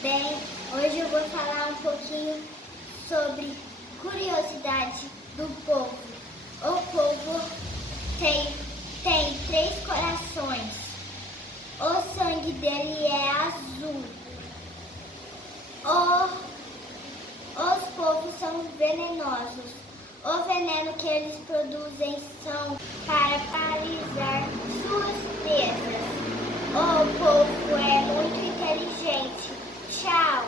bem? Hoje eu vou falar um pouquinho sobre curiosidade do polvo. O polvo tem 3 corações. O sangue dele é azul. Os polvos são venenosos. O veneno que eles produzem são para paralisar suas presas. O polvo é muito inteligente. Tchau!